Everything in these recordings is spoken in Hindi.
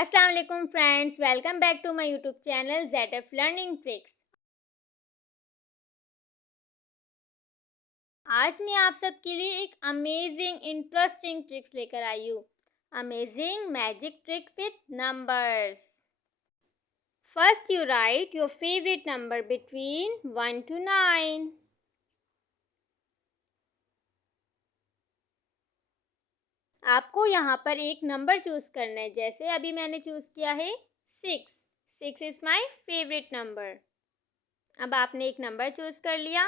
अस्सलाम वालेकुम friends, welcome back to my YouTube channel ZF learning tricks. आज मैं आप सबके लिए एक अमेजिंग इंटरेस्टिंग ट्रिक्स लेकर आई हूँ। Amazing magic trick with numbers. First you right your favourite number between 1 to 9। आपको यहाँ पर एक नंबर चूज करना है। जैसे अभी मैंने चूज किया है 6। 6 इज माय फेवरेट नंबर। अब आपने एक नंबर चूज कर लिया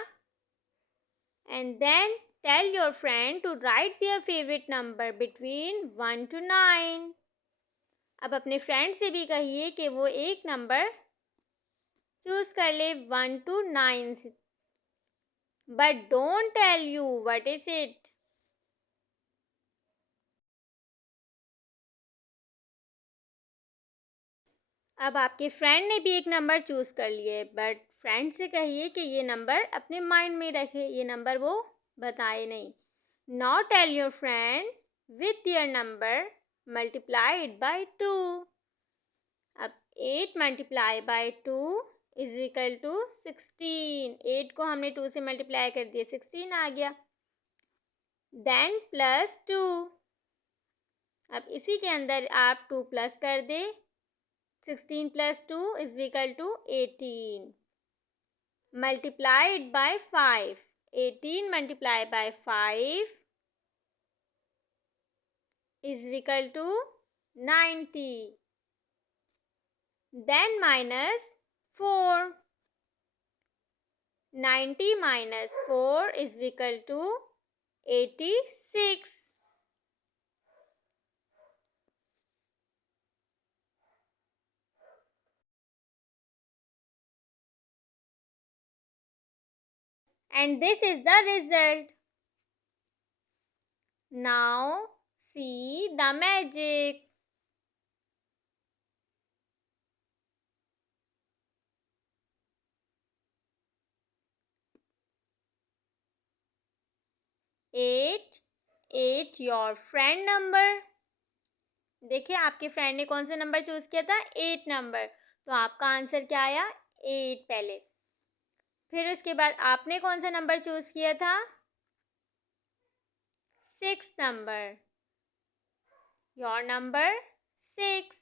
and then tell your friend to write their favorite number between 1 to 9। अब अपने फ्रेंड से भी कहिए कि वो एक नंबर चूज कर ले 1 to 9 से, but don't tell you what is it. अब आपके फ्रेंड ने भी एक नंबर चूज कर लिए, बट फ्रेंड से कहिए कि ये नंबर अपने माइंड में रखे, ये नंबर वो बताए नहीं। Now tell your friend with your number multiplied by 2। अब 8 multiply by 2 is equal to 16। 8 को हमने 2 से मल्टीप्लाई कर दिया, 16 आ गया। Then plus 2। अब इसी के अंदर आप 2 प्लस कर दे। 16 plus 2 is equal to 18। Multiplied by 5। 18 multiply by 5 is equal to 90। Then minus 4. 90 minus 4 is equal to 86. And this is the result. Now see the magic. Eight your friend number। देखिए आपके फ्रेंड ने कौन सा नंबर चूज किया था, 8 नंबर। तो आपका आंसर क्या आया, 8 पहले। फिर उसके बाद आपने कौन सा नंबर चूज किया था, 6 नंबर। Your number 6।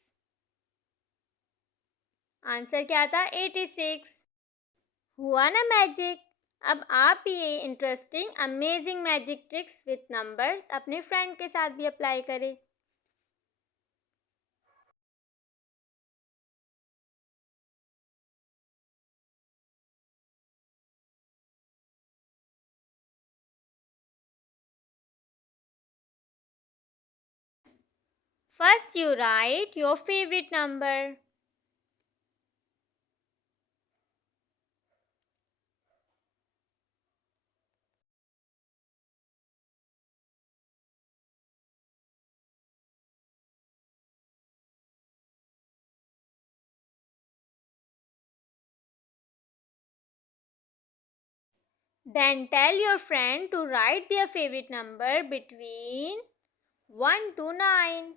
आंसर क्या था, 86। हुआ ना मैजिक। अब आप भी ये interesting amazing magic tricks with numbers अपने फ्रेंड के साथ भी अप्लाई करें। First you right your favourite number. Then tell your friend to write their favorite number between 1 to 9,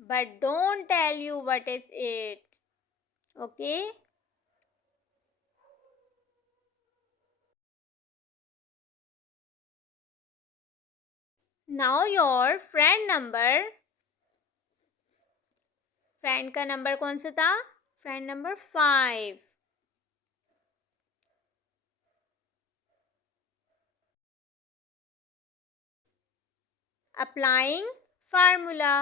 but don't tell you what is it. Okay? Now your friend number, friend का नंबर कौन सा था, फ्रेंड नंबर 5। Applying formula.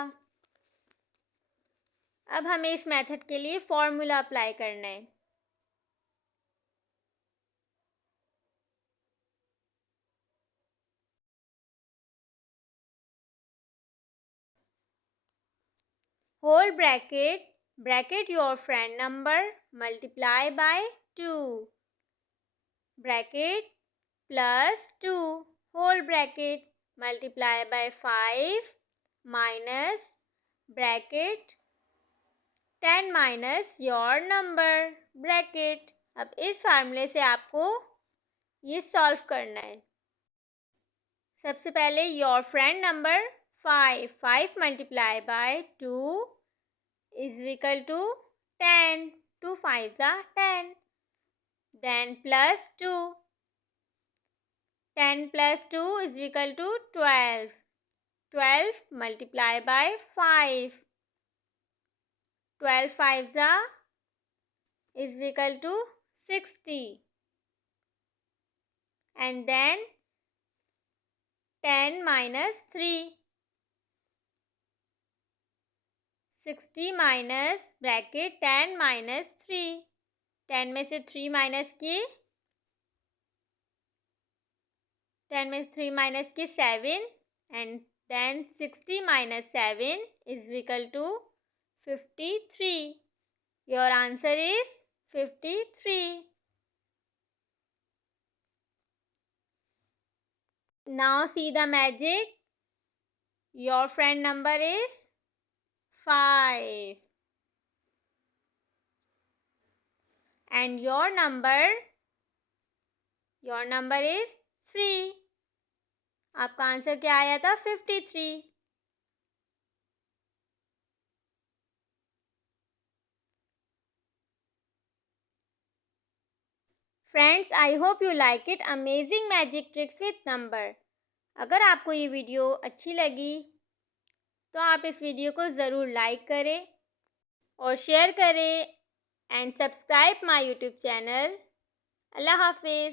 अब हमें इस मेथड के लिए फॉर्मूला अप्लाई करना है। Whole bracket your friend number multiply by 2 bracket plus 2 whole bracket multiply by 5 minus bracket 10 minus your number bracket. अब इस फार्मूले से आपको ये सॉल्व करना है। सबसे पहले your friend number 5 multiply by 2 is equal to 10. 2 5s are 10. Then plus 2. 10 plus 2 is equal to 12. 12 multiplied by 5. 12 5s are is equal to 60. And then 10 minus 3. 60 minus bracket 10 minus 3. 10 में से 3 माइनस किए 10 में से 3 माइनस किए 7. And then 60 minus 7 is equal to 53. Your answer is 53. Now see the magic. Your friend number is 5. And your number is 3. आपका आंसर क्या आया था? 53. Friends, I hope you like it. Amazing magic tricks with number. अगर आपको ये वीडियो अच्छी लगी तो आप इस वीडियो को ज़रूर लाइक करें और शेयर करें and subscribe my YouTube channel. अल्लाह हाफिज़.